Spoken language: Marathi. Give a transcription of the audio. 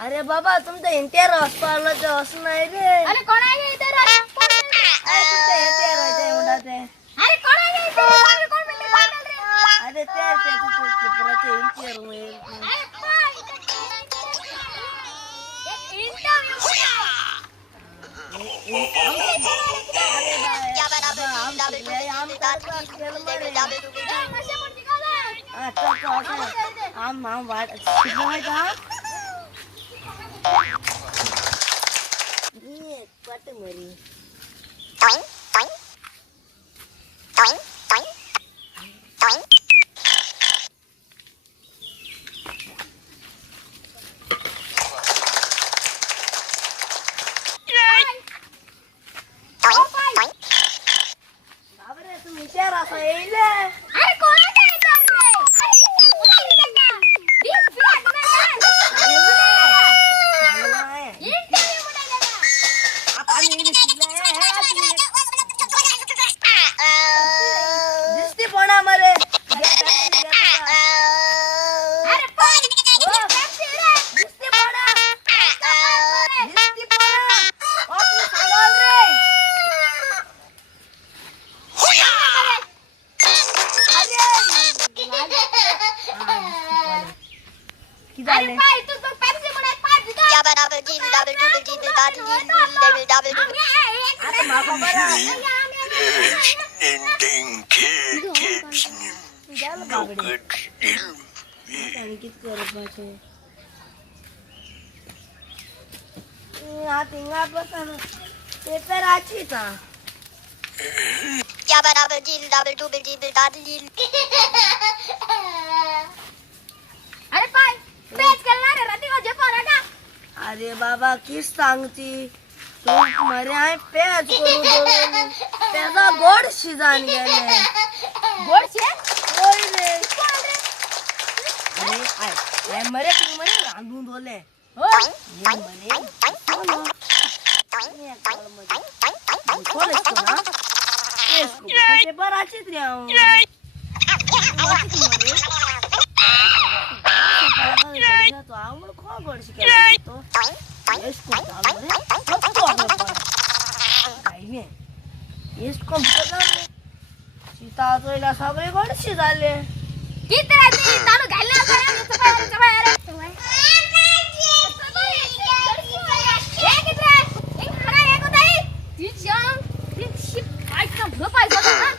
अरे बाबा तुमचं इंटेर हॉस्पिटल असं नाही रे. अरे कोण आहे इथे रे? तुमचं इंटेर होते मुंडाते. अरे कोण आहे इथे? कोण मिळते पागल रे? अरे ते पुराचे इंटेर होईल. अरे पाय. एक इंटरव्ह्यू अरे कोण आहे इथे रे? अरे कोण आहे का? दिस ब्लॅक मॅन. इंटरव्ह्यू दिसते पोणा मरे. अरे पाय. दिसते रे. दिसते पोणा. दिसते पोणा. आपलं सांगाल रे. अरे पाय तू तो पेप्सी म्हणत पाय दिदा. आता माका बरा. Ending kids द्याल no बाबडे. good still. आणि किती करत बसे. आता इंगा बसन. पेपर आची ता. अरे पाय पेच करणार रे राती वाजे पोरागा. अरे बाबा किस सांगती तू मरे आहे पेज करू देऊन त्याचा गोड शिजान गेले. गोड छे. होय रे. अरे आय मरे तू मरे रांधून दोले. हो. ये मरे सोनो. ये कालमध्ये कोण असतो ना पेपर आचीच रे आऊ. तो आम्हाला कोण गोड शिकायला तो इसको चालू रे. तो काही नाही इसको सीता तोयला सगळे गोड शिजाले. किती आहे ती तालू घालणार काय चपाय रे. एक किती एक खरा एक होता ती जाम ती शिप काय का भपाय बघा.